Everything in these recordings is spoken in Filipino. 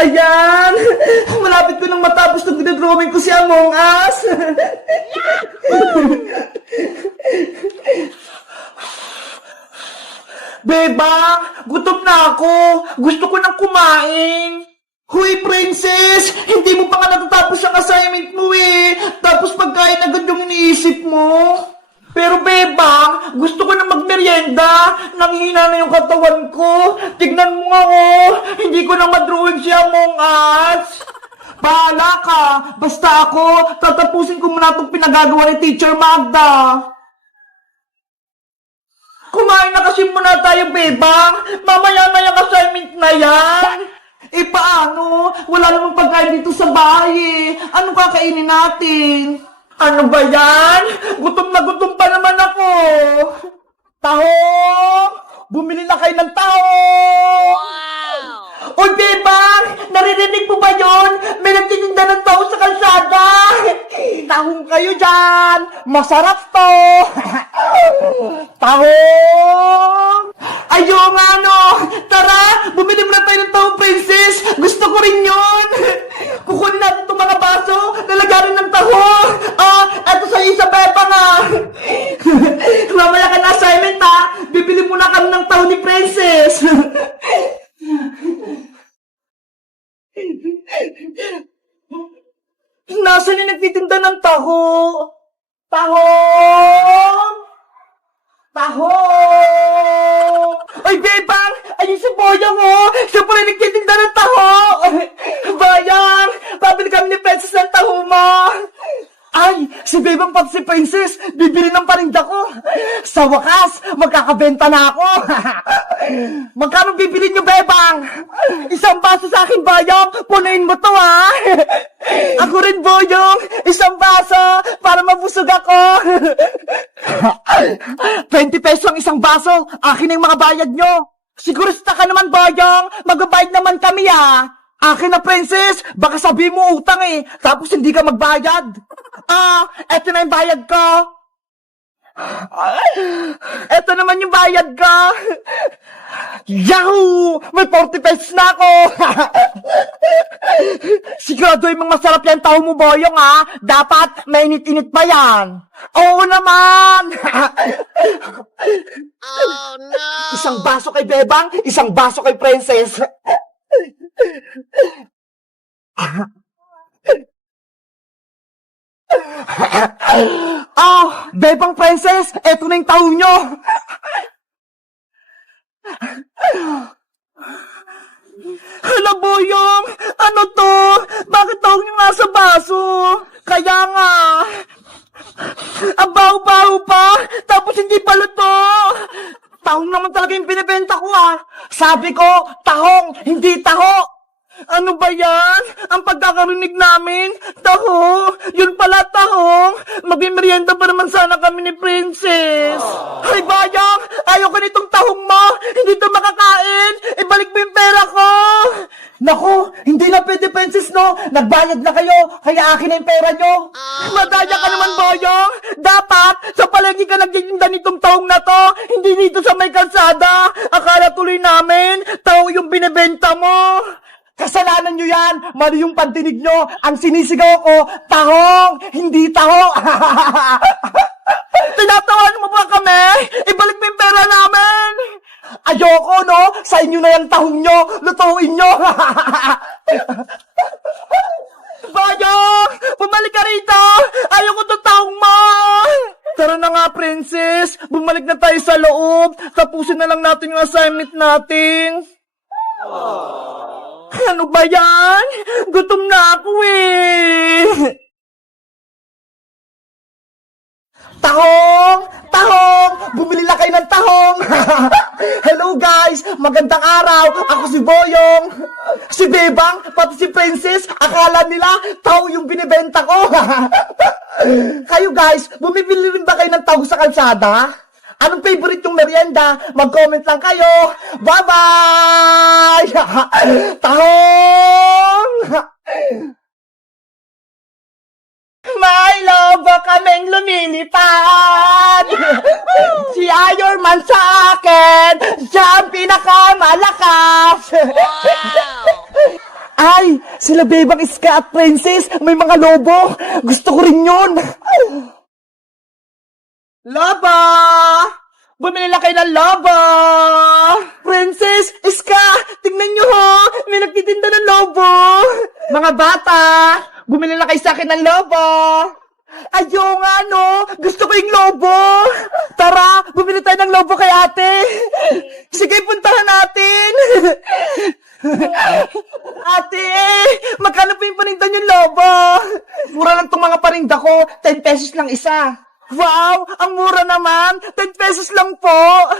Ayan! Malapit ko nang matapos nung dinadrawing ko si Among Us! Bebang! Gutom na ako! Gusto ko nang kumain! Huy, princess! Hindi mo pa nga natatapos ang assignment mo eh! Tapos pagkain agad yung iniisip mo! Pero bebang, gusto ko na magmerienda. Nanghihina na yung katawan ko. Tignan mo nga oh, hindi ko na madrawing si Among Us. Bahala ka. Basta ako, tatapusin ko muna itong pinagagawa ni Teacher Magda. Kumain na kasi muna tayo, bebang. Mamaya na yung assignment na yan. Eh paano? Wala namang pagkain dito sa bahay eh. Anong kakainin natin? Ano ba yan? Gutom na gutom pa naman ako. Tahong! Bumili na kayo ng tahong! Wow! O, bebang! Naririnig mo ba yun? May nagtitinda ng tahong sa kalsada! Tahong kayo dyan! Masarap to! Tahong! Ayo nga no! Tara! Bumili mo na tayo ng tahong, princess! Gusto ko rin yun! Kukunin natin itong mga baso, lalagarin ng tahong! Eto sa isa, bebang ah! Mamaya ka na assignment ha! Bibili muna kami ng tahong ni princess! Nasaan yung nagtitinda ng taho? Tahong! Tahong! Ay, bebang! Ayun si Boyang, oh! Siya pala nagtitinda ng taho! Bayang! Pabili kami ni Princess ng taho mo! Ay! Si Bebang pati si Princess! Bibili ng paninda ko! Sa wakas! Magkakabenta na ako! Magkano bibili niyo, Bebang? Isang baso sa akin, Boyong! Punuin mo to, ha! Ako rin, Boyong! Isang baso! Para mabusog ako! 20 pesos ang isang baso! Akin na yung mga bayad nyo! Sigurista ka naman, Boyong! Magbabayad naman kami, ha! Akin na, princess! Baka sabihin mo utang eh, tapos hindi ka magbayad. Eto na yung bayad ko. Eto naman yung bayad ko. Yahoo! May 40 pesos na ako. Sigurado yung mga masarap yan tao mo, Boyong, ha? Dapat mainit-init pa yan. Oo naman! Oh no! Isang baso kay Bebang, isang baso kay princess. Bebang princess, eto na yung taho nyo. Hala, Boyong, ano to? Bakit taho nyo nasa baso? Kaya nga, ang baho-baho pa, tapos hindi pa luto. Tahong naman talaga yung binibenta ko ah. Sabi ko, tahong, hindi taho. Ano ba yan? Ang pagkakarinig namin? Taho? Yun pala tahong? Magmimerienda pa naman sana kami ni Princess. Ay, Bayang! Ayaw ka nitong tahong mo! Hindi ito makakain! Ibalik mo yung pera ko! Naku! Hindi na pwede, Princess, no? Nagbayad na kayo, kaya akin na yung pera nyo. Madaya ka naman, Boyong! Dapat, sa palengke ka nagtitinda nitong tahong na to, hindi dito sa may kalsada. Akala tuloy namin, tahong yung binibenta mo. Kasalanan nyo yan! Mali yung pantinig nyo! Ang sinisigaw ko, tahong! Hindi taho! Tinatawan mo ba kami? Ibalik mo yung pera namin! Ayoko, no? Sa inyo na yung tahong nyo! Lutuin nyo! Bayang! Bumalik ka rito! Ayoko itong tahong mo! Tara na nga, princess! Bumalik na tayo sa loob! Tapusin na lang natin yung assignment natin! Ano ba yan? Gutom na ako eh! Tahong! Tahong! Bumili na kayo ng tahong! Hello guys! Magandang araw! Ako si Boyong! Si Bebang, pati si Princess, akala nila tahong yung binibenta ko! Kayo guys, bumibili rin ba kayo ng tahong sa kalsada? Anong favorite yung merienda? Mag-comment lang kayo. Bye-bye! Tahong! May lobo kaming lumilipad! Si Iron Man sa akin, siya ang pinakamalakas! Wow! Sila Bebang Iska at Princess, may mga lobo. Gusto ko rin yun. Lobo! Bumili lang kayo ng lobo! Princess, Iska, tingnan nyo ho! May nagtitinda ng lobo! Mga bata, bumili lang kayo sa akin ng lobo! Ayo nga no! Gusto ko yung lobo! Tara, bumili tayo ng lobo kay ate! Sige, puntahan natin! Ate, magkano po yung paninda yung lobo? Mura lang itong mga paninda ko, 10 pesos lang isa. Wow, ang mura naman, 10 pesos lang po.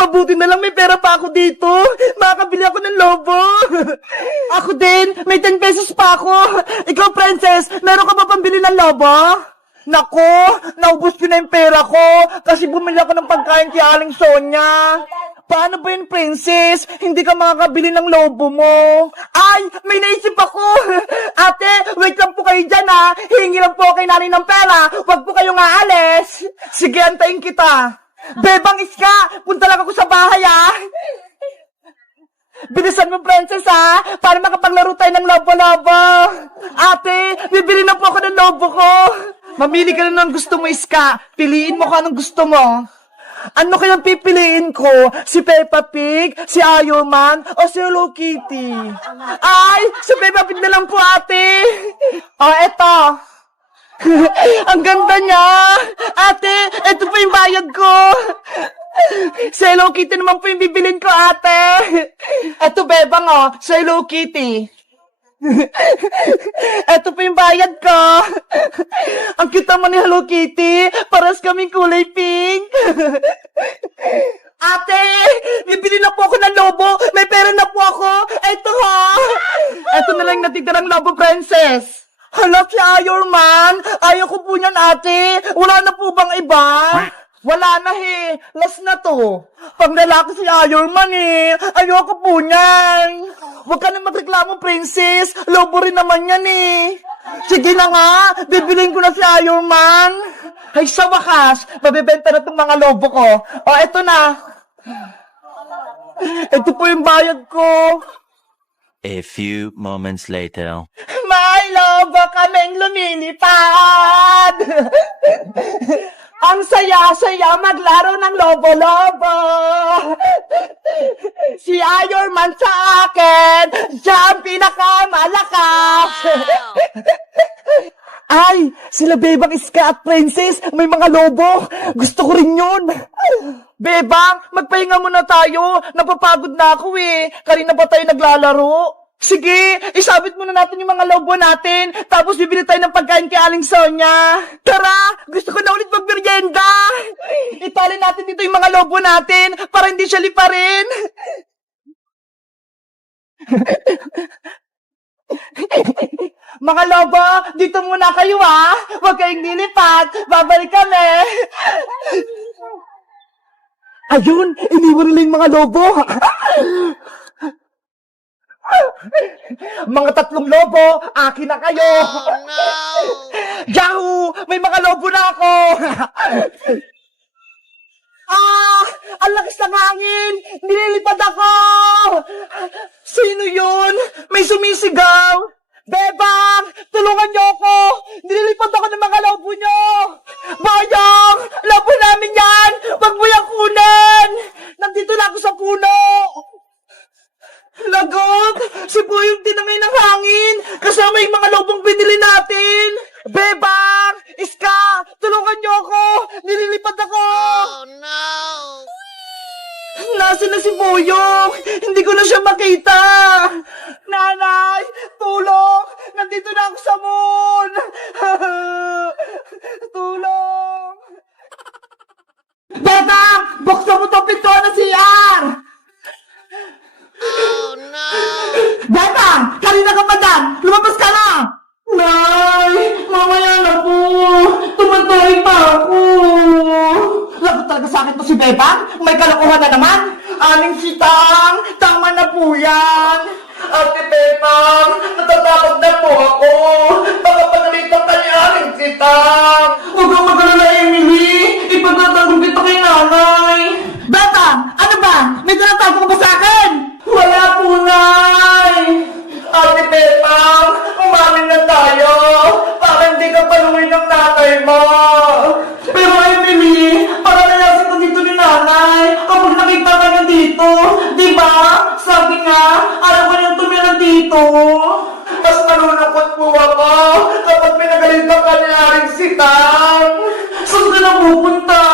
Mabuti na lang may pera pa ako dito. Makakabili ako ng lobo. Ako din, may 10 pesos pa ako. Ikaw, Princess, meron ka ba pambili ng lobo? Nako, naubos ko na yung pera ko kasi bumili ako ng pagkain kay Aling Sonia. Paano ba yun, Princess? Hindi ka makakabili ng lobo mo. Ay, may naisip ako. Ate, wait lang po kayo dyan ha. Hingi lang po kay nanay ng pera. Huwag po kayong aalis. Sige, antayin kita. Bebang Iska, punta lang ako sa bahay ha. Bilisan mo, Princess, ha? Para makapaglaro tayo ng lobo-lobo. Ate, bibili na po ako ng lobo ko. Mamili ka na ng gusto mo, Iska. Piliin mo kung anong gusto mo. Ano kayang pipiliin ko? Si Peppa Pig, si Iron Man, o si Hello Kitty? Ay, si Peppa Pig na lang po, ate. Eto. Ang ganda niya. Ate, eto po yung bayad ko. Si Hello Kitty naman po yung bibilin ko, ate. Eto, Bebang, si Hello Kitty. Eto po yung bayad ko. Ang cute naman ni Hello Kitty. Paras kaming kulay pink. Ate, bibili na po ako ng lobo. May pera na po ako. Eto ha. Eto na lang natitirang lobo, Princess. Hala, si Iron Man. Ayaw ko po niyan, ate. Wala na po bang iba? Wala na he. Last na to. Pag lalaki si Iron Man ayoko po niyan. Huwag ka na magreklamo, Princess. Lobo rin naman yan Sige na nga, bibilin ko na si Iron Man. Ay, sa wakas, mabibenta na itong mga lobo ko. Eto na. Ito po yung bayad ko. A few moments later. May lobo kaming lumilipad. Ang saya-saya maglaro ng lobo-lobo. Si Iron Man sa akin, siya ang pinakamalakas. Ay, sila Bebang Iska at Princess, may mga lobo. Gusto ko rin yun. Bebang, magpahinga muna tayo. Napapagod na ako Kanina ba tayo naglalaro? Sige, isabit muna natin yung mga lobo natin, tapos bibili tayo ng pagkain kay Aling Sonia. Tara, gusto ko na ulit magmerienda. Itali natin dito yung mga lobo natin, para hindi siya liparin. Mga lobo, dito muna kayo Huwag kayong lilipat, babalik kami. Ayun, iniwan nila yung mga lobo. Mga 3 lobo, akin na kayo. Oh, no! Yahoo! May mga lobo na ako. Ang lakas ng hangin. Nililipad ako. Sino yun? May sumisigaw. Bebang, tulungan niyo ako. Nililipad ako ng mga lobo niyo. Boyong, lobo namin yan. Wag mo yung kunin. Nandito na ako sa puno. Lagot! Si Boyong tinangay ng hangin! Kasama yung mga lobong binili natin! Bebang! Iska! Tulungan niyo ako! Nililipad ako! Oh no! Nasaan na si Boyong? Hindi ko na siya makita! Nanay! Tulong! Nandito na ako sa moon! Tulong! Bebang! Buksan mo itong pinto na CR! Oh, no! Bebang! Kanina ka pa dyan! Lumabas ka na! Nay! Mamaya na po! Tumatayin pa ako! Lagot talaga sa akin to si Bebang? May kalokohan na naman! Aling Sitang! Tama na po yan! Ate Bebang! Natatakot na po ako! Baka pagalitan ka ni Aling Sitang! Huwag kang mag-alala, Emily! Ipagtatanggol kita kay nanay! Bebang! Ano ba? May tinatago ka ba sa akin? Wala po, Nay! Ate Bebang, si Tang! Saan ka na pupunta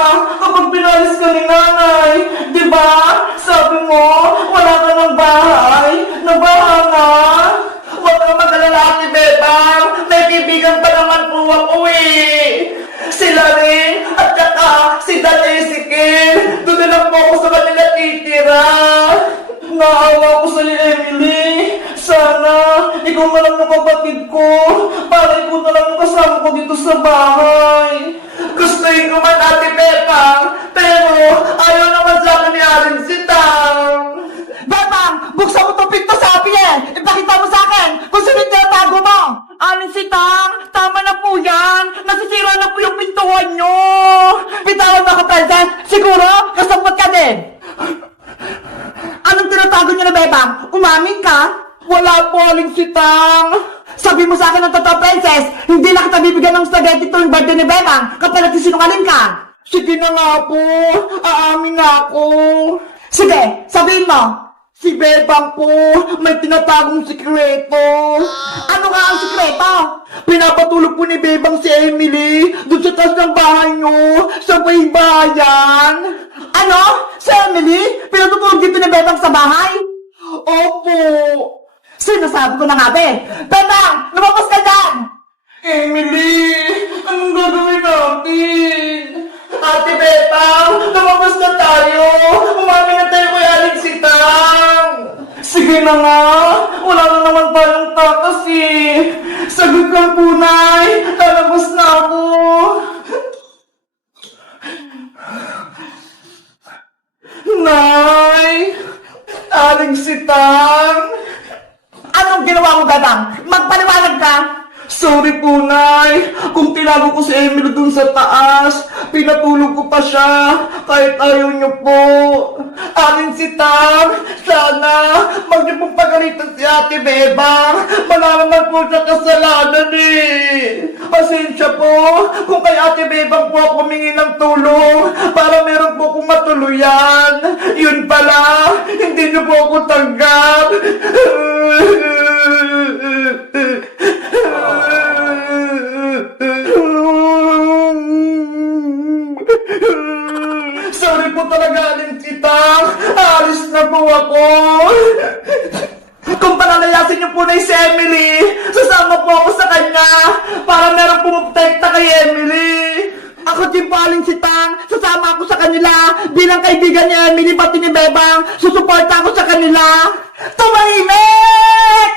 kapag pinalis ka ni nanay? Diba? Sabi mo, wala ka ng bahay. Nabaha nga. Huwag ka mag-alala, Ate Bebang. May kaibigan pa naman po ako eh. Sila rin, at saka si Dan Ezekiel. Doon na lang po ako sa kanila titira. Naawa ko sa ni Emily. Sana, ikaw na lang ng kapatid ko. Para ikaw na lang ang kasama ko dito sa bahay. Gustuin ko man, Ate Bebang. Pero, ayaw naman sa akin ni Aling Sitang. Bebang, buksan mo itong pinto sabi eh. Ipakita mo sa akin kung sino yung tinatago mo. Aling Sitang, tama na po yan. Nasisira na po yung pintuan nyo. Bitawan mo ako, Princess. Siguro, kasabot ka din. Anong tinatago niyo na, Bebang? Umamin ka? Wala po, Aling Sitang. Sabi mo sa akin ng totoo, Princess, hindi na kita bibigyan ng spaghetti tuwing birthday ni Bebang kapag nagsisinungaling ka. Sige na nga po. Aamin na ako. Sige, sabihin mo. Si Bebang po, may tinatagong sikreto. Ano nga ang sikreto? Pinapatulog po ni Bebang si Emily doon sa taas ng bahay nyo, sa may bayan. Ano? Si Emily? Pinatutulog dito ni Bebang sa bahay? Opo. Sinasabi ko na nga, be. Bebang, lumabas ka dyan! Emily, anong gagawin natin? Ate Bebang, lumabas na tayo. Umami na tayo kay Aling Sitang. Sige na nga, wala na naman tayong takas eh. Sagot lang po, Nay. Lalabas na ako. Nay, Aling Sitang. Anong ginawa mo, Bebang? Magpaliwanag ka! Sorry po, Nay. Kung tinago ko si Emily dun sa taas, pinatulog ko pa siya, kahit ayaw niyo po. Aling Sitang, sana, mag niyo pong pagalitan si Ate Bebang. Wala naman po siya kasalanan eh. Pasensya po, kung kay Ate Bebang po ako humingi ng tulong, para meron po akong matuluyan. Yun pala, hindi niyo po ako tanggap. Sorry po talaga, Aling Sitang. Alis na po ako. Kung palalayasin niyo po na si Emily, sasama po ako sa kanya para meron pumuprotekta kay Emily. Ako din po, Aling Sitang. Sasama ako sa kanila bilang kaibigan ni Emily pati ni Bebang. Susuporta ako sa kanila. Tumahimik!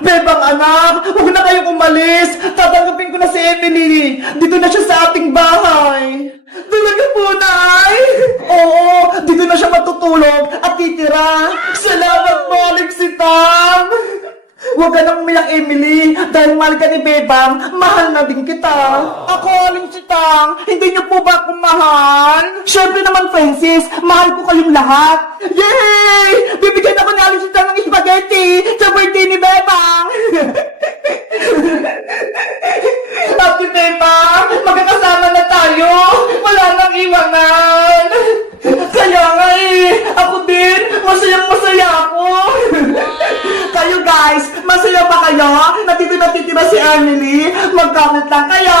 Bebang anak, huwag na kayong umalis. Tatanggapin ko na si Emily. Dito na siya sa ating bahay. Talaga po, Nay? Oo, dito na siya matutulog at titira. Salamat po, Aling Sitang. Huwag ka nang umiyak, Emily. Dahil mahal ka ni Bebang, mahal na din kita. Ako, Aling Sitang, hindi niyo po ba ako mahal? Siyempre naman, Francis, mahal ko kayong lahat. Yay! Bibigyan ako ni Aling Sitang ng spaghetti sa birthday ni Bebang. Ate Bebang, magkakasama na tayo. Wala nang iwanan. Kaya nga eh, ako din, masayang-masaya ako. Kayo guys, masaya ba kayo? Natitira si Emily? Mag-comment lang kayo.